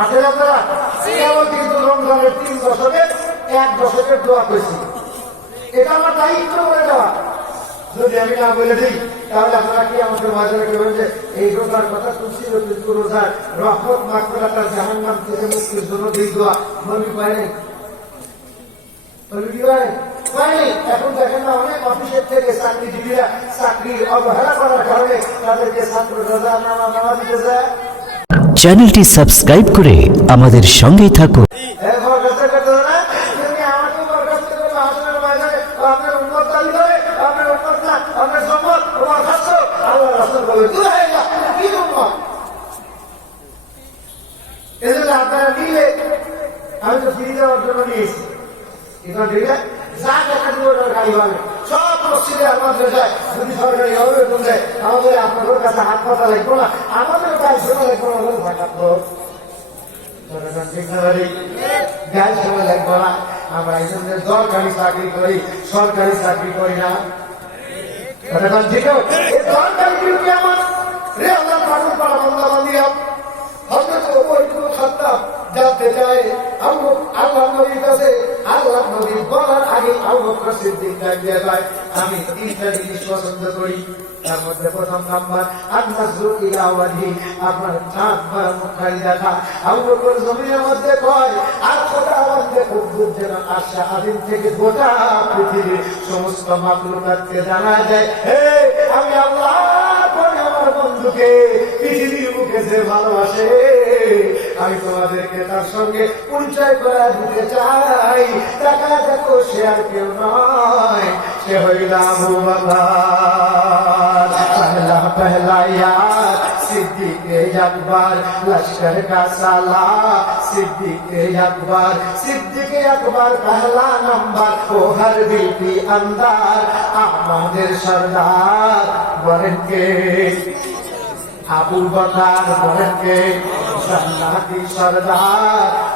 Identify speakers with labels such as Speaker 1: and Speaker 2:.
Speaker 1: আছেন আপনারা কেবল কিন্তু রমজানের তিন দশকের, এক দশকের দোয়া করেছি। এটা আমার দায়িত্ব করে দেওয়া। যদি আমি না বলে দিই, তাহলে আপনারা কি আমাকে মাঝে করবেন যে, এই রোজার কথা তুলসী রোজার রহমত মাকড়া তার জাহান নাম থেকে মুক্তির জন্য দিই দোয়া? নবী পায় নাই নবী পায়নি না চাকরিজীবীরা চাকরির অবহেলা করার কারণে তাদেরকে ছাত্র রোজা নামা নামা দিতে যায়।
Speaker 2: চ্যানেলটি সাবস্ক্রাইব করে আমাদের সঙ্গেই থাকুন।
Speaker 1: আমাদের আমাদের কাছে হাত পাতা লাগবো না আমাদের আমরা সরকারি চাকরি করি সরকারি চাকরি করি না। ঠিক আমার রে আল্লাহ পাগল পাড়া বন্ধা বান্দিয়া হযরত ওমর ইবনে চায় আবু সিদ্দিক ডাকিয়ে যায় আমি তিনটা জিনিস পছন্দ করি। তার মধ্যে প্রথম নাম্বার আন্নাজুর ইলা ওয়াজহি আপনার চাঁদ বা মুখারি দেখা। বকর জমিনের মধ্যে কয়, আর খোদা আমাদের কুদ্দুর যেন আশা আদিম থেকে গোটা পৃথিবীর সমস্ত মাকলুকাতকে জানা যায় হে, আমি আল্লাহ করে আমার বন্ধুকে, পৃথিবীর মুখে যে ভালোবাসে। আমি তোমাদেরকে তার সঙ্গে পরিচয় করা দিতে চাই টাকা দেখো সে আর কেউ নয় সে হইল আবু বকর পহলা পহলা यार सिद्दीक अकबर लश्कर का साला सिद्दीक अकबर सिद्दीक अकबर पहला नंबर ও হর দিল কি अंदर আমাদের সর্দার বলেন কে আবু বকর বলেন কে জান্নাতি সর্দার